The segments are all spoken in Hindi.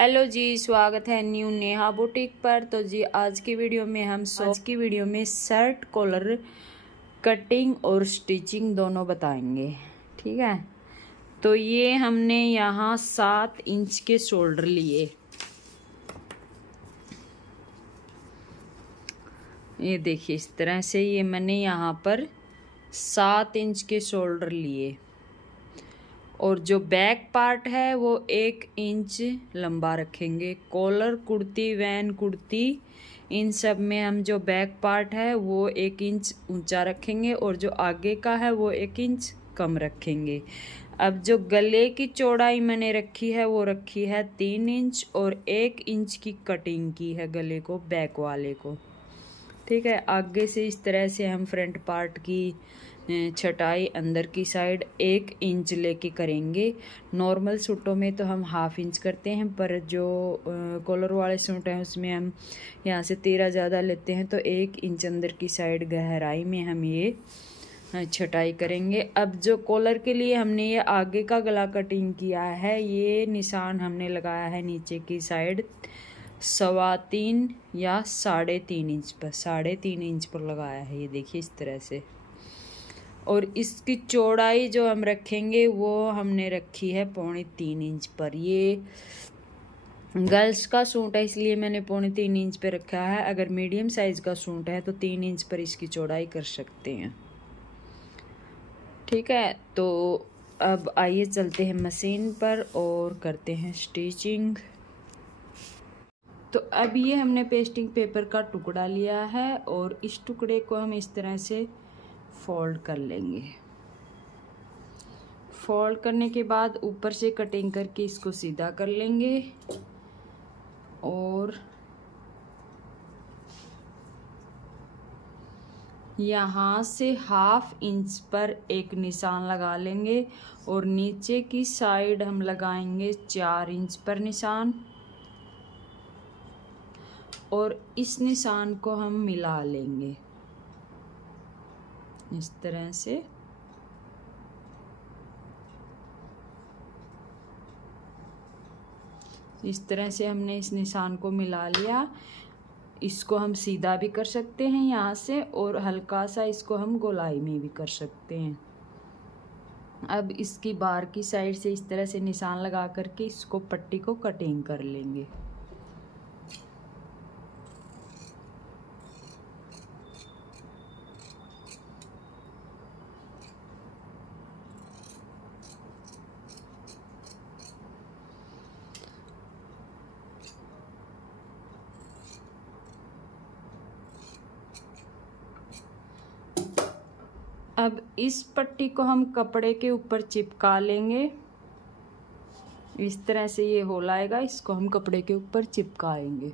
हेलो जी, स्वागत है न्यू नेहा बुटीक पर। तो जी आज की वीडियो में शर्ट कॉलर कटिंग और स्टिचिंग दोनों बताएंगे। ठीक है, तो ये हमने यहाँ 7 इंच के शोल्डर लिए। ये देखिए इस तरह से ये मैंने यहाँ पर 7 इंच के शोल्डर लिए और जो बैक पार्ट है वो 1 इंच लंबा रखेंगे। कॉलर, कुर्ती, वैन कुर्ती, इन सब में हम जो बैक पार्ट है वो 1 इंच ऊंचा रखेंगे और जो आगे का है वो 1 इंच कम रखेंगे। अब जो गले की चौड़ाई मैंने रखी है वो रखी है 3 इंच और 1 इंच की कटिंग की है गले को, बैक वाले को। ठीक है, आगे से इस तरह से हम फ्रंट पार्ट की छटाई अंदर की साइड 1 इंच लेके करेंगे। नॉर्मल सूटों में तो हम 1/2 इंच करते हैं, पर जो कॉलर वाले सूट हैं उसमें हम यहाँ से 13 ज़्यादा लेते हैं, तो 1 इंच अंदर की साइड गहराई में हम ये छटाई करेंगे। अब जो कॉलर के लिए हमने ये आगे का गला कटिंग किया है, ये निशान हमने लगाया है नीचे की साइड 3.25 या 3.5 इंच पर, 3.5 इंच पर लगाया है। ये देखिए इस तरह से। और इसकी चौड़ाई जो हम रखेंगे वो हमने रखी है 3.25 इंच पर। ये गर्ल्स का सूट है इसलिए मैंने 3.25 इंच पे रखा है। अगर मीडियम साइज का सूट है तो 3 इंच पर इसकी चौड़ाई कर सकते हैं। ठीक है, तो अब आइए चलते हैं मशीन पर और करते हैं स्टिचिंग। तो अब ये हमने पेस्टिंग पेपर का टुकड़ा लिया है और इस टुकड़े को हम इस तरह से फोल्ड कर लेंगे। फोल्ड करने के बाद ऊपर से कटिंग करके इसको सीधा कर लेंगे और यहाँ से 1/2 इंच पर एक निशान लगा लेंगे और नीचे की साइड हम लगाएंगे 4 इंच पर निशान और इस निशान को हम मिला लेंगे इस तरह से। इस तरह से हमने इस निशान को मिला लिया। इसको हम सीधा भी कर सकते हैं यहाँ से और हल्का सा इसको हम गोलाई में भी कर सकते हैं। अब इसकी बाहर की साइड से इस तरह से निशान लगा करके इसको पट्टी को कटिंग कर लेंगे। अब इस पट्टी को हम कपड़े के ऊपर चिपका लेंगे। इस तरह से ये होल आएगा, इसको हम कपड़े के ऊपर चिपकाएंगे।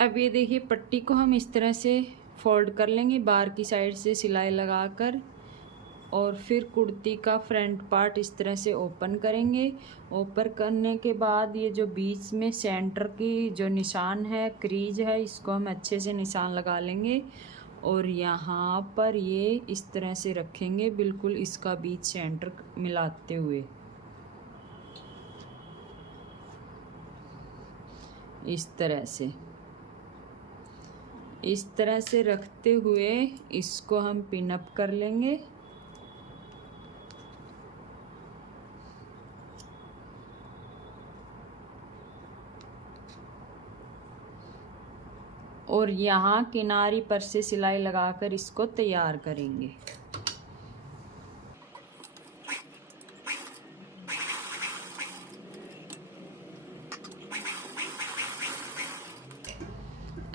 अब ये देखिए पट्टी को हम इस तरह से फोल्ड कर लेंगे बाहर की साइड से सिलाई लगाकर और फिर कुर्ती का फ्रंट पार्ट इस तरह से ओपन करेंगे। ओपन करने के बाद ये जो बीच में सेंटर की जो निशान है, क्रीज है, इसको हम अच्छे से निशान लगा लेंगे और यहाँ पर ये इस तरह से रखेंगे, बिल्कुल इसका बीच सेंटर मिलाते हुए इस तरह से रखते हुए इसको हम पिन अप कर लेंगे। और यहाँ किनारी पर से सिलाई लगाकर इसको तैयार करेंगे।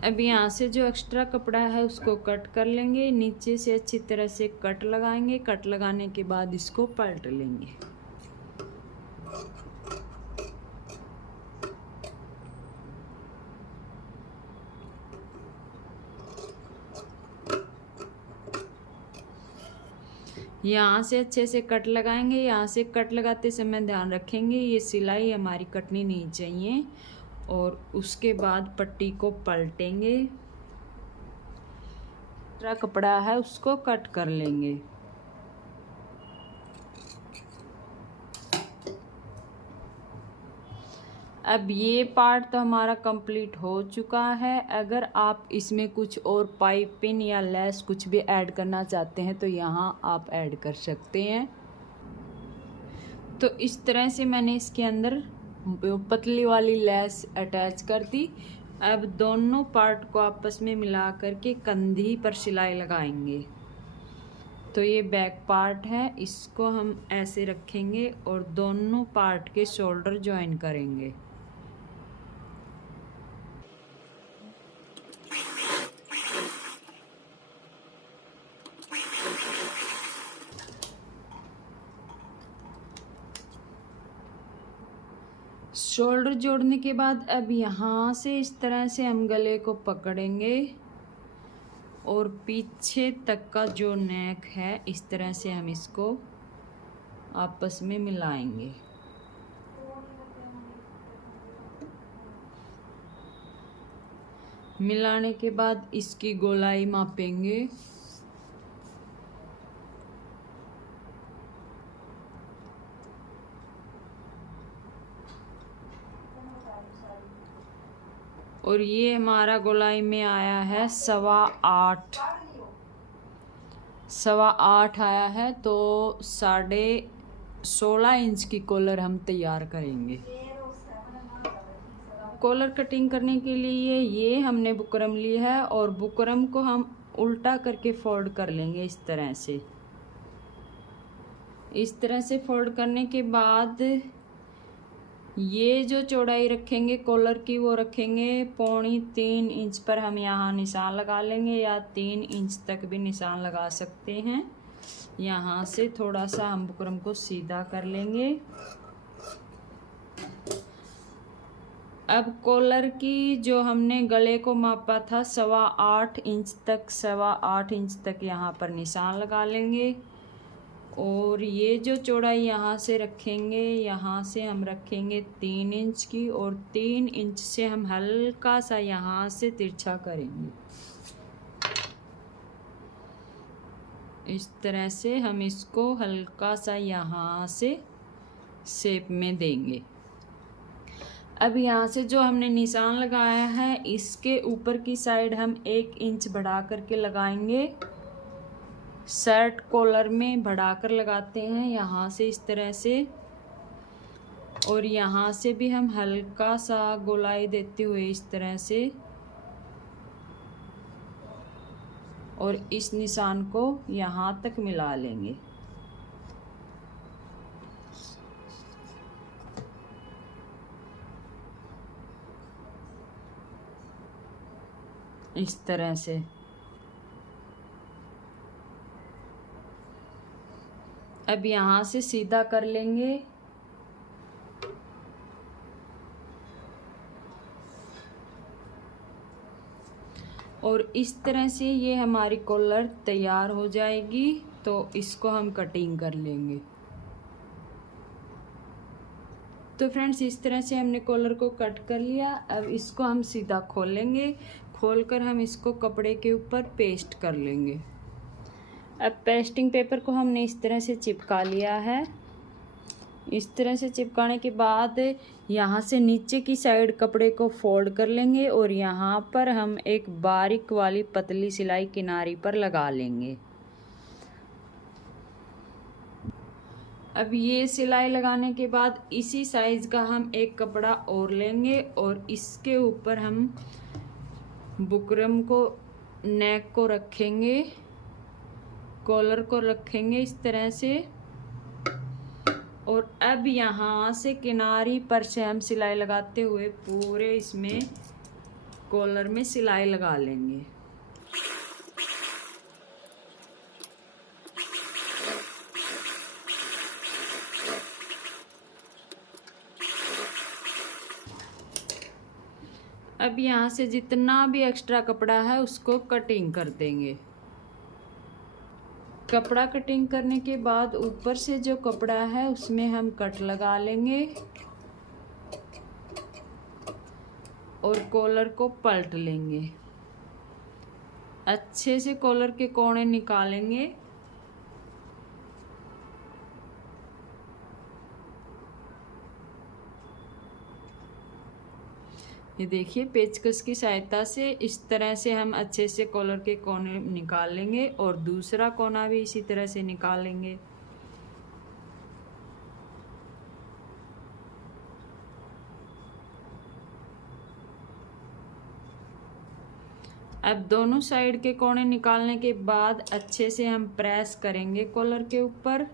अब यहाँ से जो एक्स्ट्रा कपड़ा है उसको कट कर लेंगे। नीचे से अच्छी तरह से कट लगाएंगे। कट लगाने के बाद इसको पलट लेंगे। यहाँ से अच्छे से कट लगाएंगे। यहाँ से कट लगाते समय ध्यान रखेंगे ये सिलाई हमारी कटनी नहीं चाहिए और उसके बाद पट्टी को पलटेंगे। दूसरा कपड़ा है उसको कट कर लेंगे। अब ये पार्ट तो हमारा कंप्लीट हो चुका है। अगर आप इसमें कुछ और पाइपिंग या लेस कुछ भी ऐड करना चाहते हैं तो यहाँ आप ऐड कर सकते हैं। तो इस तरह से मैंने इसके अंदर पतली वाली लेस अटैच कर दी। अब दोनों पार्ट को आपस में मिला करके कंधी पर सिलाई लगाएंगे। तो ये बैक पार्ट है, इसको हम ऐसे रखेंगे और दोनों पार्ट के शोल्डर ज्वाइन करेंगे। शोल्डर जोड़ने के बाद अब यहाँ से इस तरह से हम गले को पकड़ेंगे और पीछे तक का जो नेक है इस तरह से हम इसको आपस में मिलाएंगे। मिलाने के बाद इसकी गोलाई मापेंगे। और ये हमारा गोलाई में आया है 8.25। 8.25 आया है, तो 16.5 इंच की कॉलर हम तैयार करेंगे। कॉलर कटिंग करने के लिए ये हमने बुकरम ली है और बुकरम को हम उल्टा करके फोल्ड कर लेंगे इस तरह से। इस तरह से फोल्ड करने के बाद ये जो चौड़ाई रखेंगे कॉलर की वो रखेंगे 3.25 इंच पर। हम यहाँ निशान लगा लेंगे या 3 इंच तक भी निशान लगा सकते हैं। यहाँ से थोड़ा सा हम बुकरम को सीधा कर लेंगे। अब कॉलर की जो हमने गले को मापा था 8.25 इंच तक, 8.25 इंच तक यहाँ पर निशान लगा लेंगे। और ये जो चौड़ाई यहाँ से रखेंगे, यहाँ से हम रखेंगे 3 इंच की और 3 इंच से हम हल्का सा यहाँ से तिरछा करेंगे। इस तरह से हम इसको हल्का सा यहाँ से शेप में देंगे। अब यहाँ से जो हमने निशान लगाया है इसके ऊपर की साइड हम 1 इंच बढ़ा करके लगाएंगे। शर्ट कॉलर में बढ़ाकर लगाते हैं यहाँ से इस तरह से, और यहाँ से भी हम हल्का सा गोलाई देते हुए इस तरह से, और इस निशान को यहाँ तक मिला लेंगे। इस तरह से अब यहाँ से सीधा कर लेंगे। और इस तरह से ये हमारी कॉलर तैयार हो जाएगी। तो इसको हम कटिंग कर लेंगे। तो फ्रेंड्स इस तरह से हमने कॉलर को कट कर लिया। अब इसको हम सीधा खोलेंगे। खोलकर हम इसको कपड़े के ऊपर पेस्ट कर लेंगे। अब पेस्टिंग पेपर को हमने इस तरह से चिपका लिया है। इस तरह से चिपकाने के बाद यहाँ से नीचे की साइड कपड़े को फोल्ड कर लेंगे और यहाँ पर हम एक बारीक वाली पतली सिलाई किनारी पर लगा लेंगे। अब ये सिलाई लगाने के बाद इसी साइज का हम एक कपड़ा और लेंगे और इसके ऊपर हम बुकरम को, नेक को रखेंगे, कॉलर को रखेंगे इस तरह से। और अब यहाँ से किनारी पर से हम सिलाई लगाते हुए पूरे इसमें कॉलर में सिलाई लगा लेंगे। अब यहाँ से जितना भी एक्स्ट्रा कपड़ा है उसको कटिंग कर देंगे। कपड़ा कटिंग करने के बाद ऊपर से जो कपड़ा है उसमें हम कट लगा लेंगे और कॉलर को पलट लेंगे। अच्छे से कॉलर के कोने निकालेंगे। ये देखिए पेचकस की सहायता से इस तरह से हम अच्छे से कॉलर के कोने निकाल लेंगे और दूसरा कोना भी इसी तरह से निकालेंगे। अब दोनों साइड के कोने निकालने के बाद अच्छे से हम प्रेस करेंगे कॉलर के ऊपर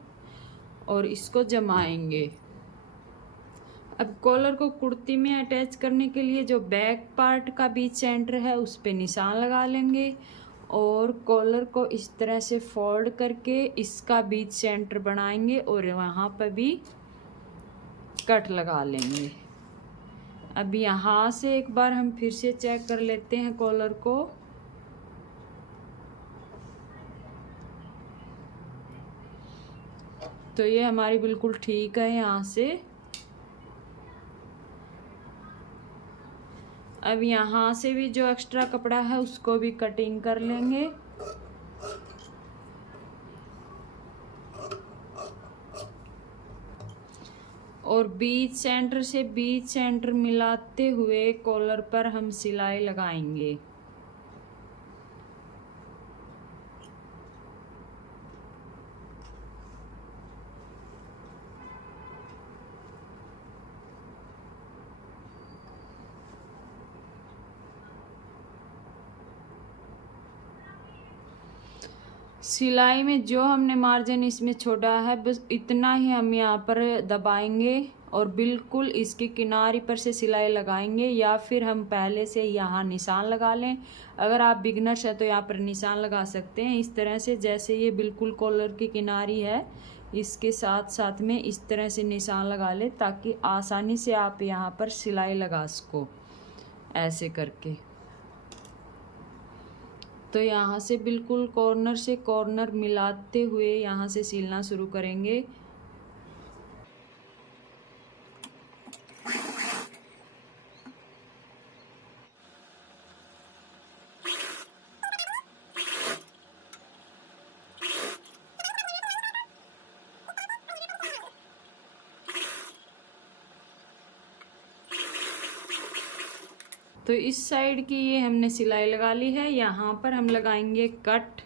और इसको जमाएंगे। अब कॉलर को कुर्ती में अटैच करने के लिए जो बैक पार्ट का बीच सेंटर है उस पे निशान लगा लेंगे और कॉलर को इस तरह से फोल्ड करके इसका बीच सेंटर बनाएंगे और वहाँ पर भी कट लगा लेंगे। अब यहाँ से एक बार हम फिर से चेक कर लेते हैं कॉलर को। तो ये हमारी बिल्कुल ठीक है यहाँ से। अब यहाँ से भी जो एक्स्ट्रा कपड़ा है उसको भी कटिंग कर लेंगे। और बीच सेंटर से बीच सेंटर मिलाते हुए कॉलर पर हम सिलाई लगाएंगे। सिलाई में जो हमने मार्जिन इसमें छोड़ा है बस इतना ही हम यहाँ पर दबाएंगे और बिल्कुल इसके किनारे पर से सिलाई लगाएंगे, या फिर हम पहले से यहाँ निशान लगा लें। अगर आप बिगनर्स हैं तो यहाँ पर निशान लगा सकते हैं इस तरह से, जैसे ये बिल्कुल कॉलर की किनारी है इसके साथ साथ में इस तरह से निशान लगा ले ताकि आसानी से आप यहाँ पर सिलाई लगा सको ऐसे करके। तो यहाँ से बिल्कुल कॉर्नर से कॉर्नर मिलाते हुए यहाँ से सिलना शुरू करेंगे। तो इस साइड की ये हमने सिलाई लगा ली है, यहाँ पर हम लगाएंगे कट।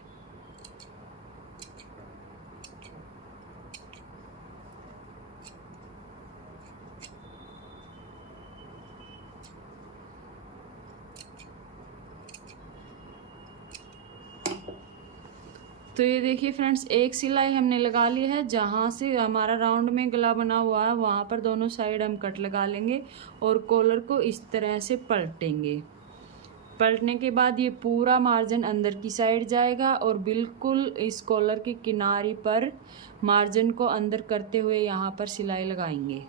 तो ये देखिए फ्रेंड्स, एक सिलाई हमने लगा ली है। जहाँ से हमारा राउंड में गला बना हुआ है वहाँ पर दोनों साइड हम कट लगा लेंगे और कॉलर को इस तरह से पलटेंगे। पलटने के बाद ये पूरा मार्जिन अंदर की साइड जाएगा और बिल्कुल इस कॉलर के किनारे पर मार्जिन को अंदर करते हुए यहाँ पर सिलाई लगाएंगे।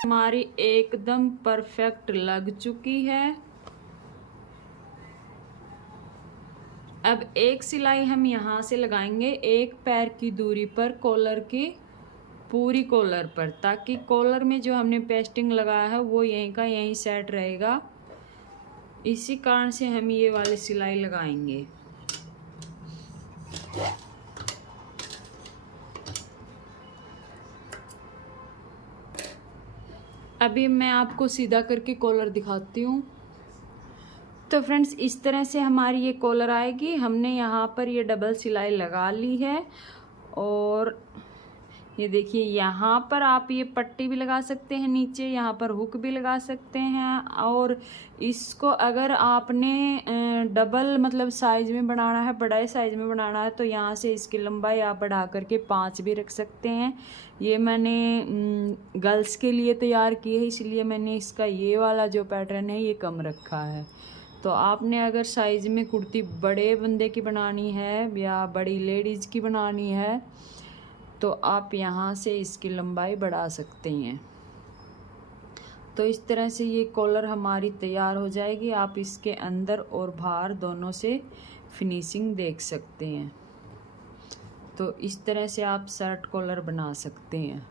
हमारी एकदम परफेक्ट लग चुकी है। अब एक सिलाई हम यहाँ से लगाएंगे एक पैर की दूरी पर कॉलर की पूरी कॉलर पर, ताकि कॉलर में जो हमने पेस्टिंग लगाया है वो यहीं का यहीं सेट रहेगा। इसी कारण से हम ये वाली सिलाई लगाएंगे। अभी मैं आपको सीधा करके कॉलर दिखाती हूँ। तो फ्रेंड्स, इस तरह से हमारी ये कॉलर आएगी। हमने यहाँ पर ये डबल सिलाई लगा ली है और ये देखिए यहाँ पर आप ये पट्टी भी लगा सकते हैं, नीचे यहाँ पर हुक भी लगा सकते हैं। और इसको अगर आपने डबल मतलब साइज में बनाना है, बड़े साइज में बनाना है, तो यहाँ से इसकी लंबाई आप बढ़ा करके 5 भी रख सकते हैं। ये मैंने गर्ल्स के लिए तैयार की है, इसलिए मैंने इसका ये वाला जो पैटर्न है ये कम रखा है। तो आपने अगर साइज़ में कुर्ती बड़े बंदे की बनानी है या बड़ी लेडीज़ की बनानी है तो आप यहाँ से इसकी लंबाई बढ़ा सकते हैं। तो इस तरह से ये कॉलर हमारी तैयार हो जाएगी। आप इसके अंदर और बाहर दोनों से फिनिशिंग देख सकते हैं। तो इस तरह से आप शर्ट कॉलर बना सकते हैं।